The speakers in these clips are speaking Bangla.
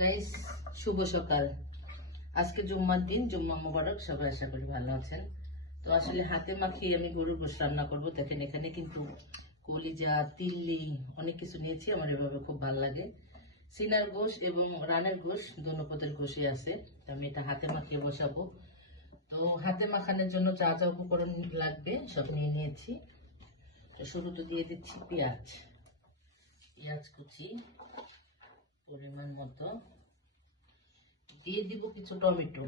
গাইস, শুভ সকাল। আজকে জুম্মার দিন, জুম্মা মোবারক। সবাই আশা করি ভালো আছেন। তো আসলে হাতে মাখিয়ে আমি গরুর গোশত রান্না করবো। দেখেন এখানে কিন্তু কলিজা, তিল্লি অনেক কিছু নিয়েছি। আমার এভাবে খুব ভালো লাগে। সিনার গোশ এবং রানের গোশ দুনো পদের গোশই আছে। তো আমি এটা হাতে মাখিয়ে বসাবো। তো হাতে মাখানোর জন্য যা যা উপকরণ লাগবে সব নিয়ে নিয়েছি। তো শুরুতে দিয়ে দিচ্ছি পেঁয়াজ। পেঁয়াজ কুচি পরিমাণ মতো দিয়ে দিব। কিছু টমেটো,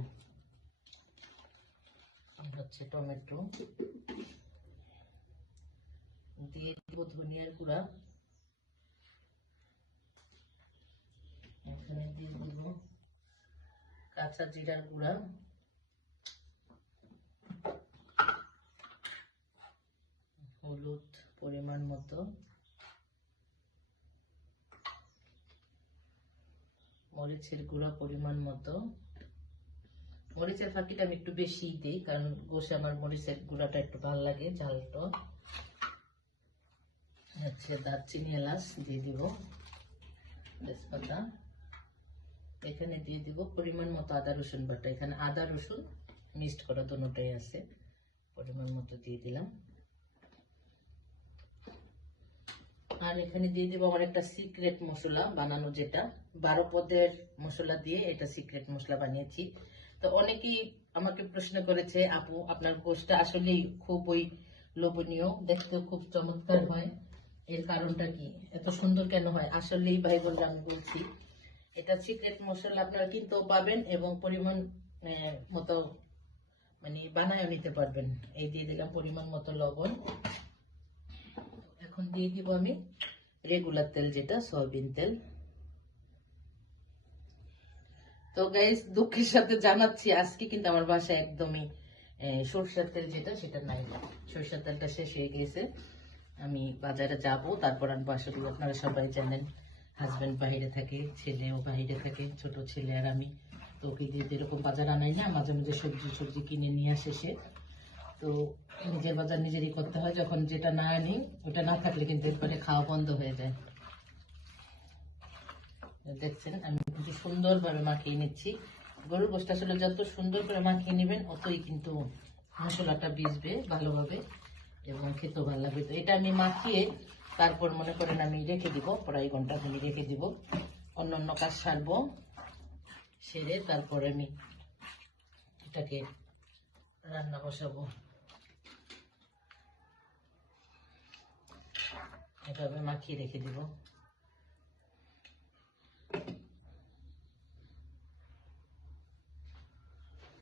হচ্ছে টমেটো দিয়ে দিব। ধনিয়ার গুঁড়া এখানে দিয়ে দিব। কাঁচা জিরার গুঁড়া, হলুদ পরিমাণ মতো, মরিচের গুঁড়া পরিমাণ মতো। মরিচের ফাঁকিটা আমি একটু বেশি দিই, কারণ গোশে আমার মরিচের গুঁড়াটা একটু ভালো লাগে, ঝালটা। হচ্ছে দারচিনি, এলাচ দিয়ে দিব, তেজপাতা। এখানে দিয়ে দিব পরিমাণ মতো আদা রসুন বাটা। এখানে আদা রসুন মিক্সড করা দুটোটাই আছে, পরিমাণ মতো দিয়ে দিলাম। আর এখানে দিয়ে দিব আমার একটা সিক্রেট মশলা বানানো, যেটা 12 পদের মশলা দিয়ে এটা সিক্রেট মশলা বানিয়েছি। তো অনেকেই আমাকে প্রশ্ন করেছে, আপু আপনার গোশতটা আসলেই খুবই লোভনীয়, দেখতেও খুব চমৎকার হয়, এর কারণটা কি, এত সুন্দর কেন হয়? আসলেই ভাই বললে আমি বলছি, এটা সিক্রেট মশলা আপনারা কিনতেও পাবেন এবং পরিমাণ মতো মানে বানায়ও নিতে পারবেন। এই দিয়ে দিলাম পরিমাণ মতো লবণ। এখন দিয়ে দিব আমি রেগুলার তেল, যেটা সয়াবিন তেল। তো গাইস, দুঃখের সাথে জানাচ্ছি আজকে কিন্তু আমার বাসায় একদমই সরষের তেল যেটা, সেটা নাই। সরষের তেলটা শেষ হয়ে গেছে। আমি বাজারে যাব, তারপর আমি বাসা দিব। আপনারা সবাই জানেন হাজবেন্ড বাইরে থাকে, ছেলেও বাইরে থাকে, ছোট ছেলে আর আমি। তো ওকে দিয়ে এরকম বাজার আনাই না, মাঝে মাঝে সবজি কিনে নিয়ে আসে সে। তো নিজের বাজার নিজেরই করতে হয়। যখন যেটা না আনি, ওটা না থাকলে কিন্তু একবারে খাওয়া বন্ধ হয়ে যায়। দেখছেন আমি কিন্তু সুন্দরভাবে মাখিয়ে নিচ্ছি। গরুর গোশত আসলে যত সুন্দর করে মাখিয়ে নেবেন, অতই কিন্তু মশলাটা ভিজবে ভালোভাবে এবং খেতেও ভালো লাগবে। তো এটা আমি মাখিয়ে তারপর মনে করেন আমি রেখে দিব, প্রায় ঘন্টা খানি রেখে দিব। অন্য কাজ সারবো, সেরে তারপরে আমি এটাকে রান্না বসাবো। এভাবে মাখিয়ে রেখে দিব।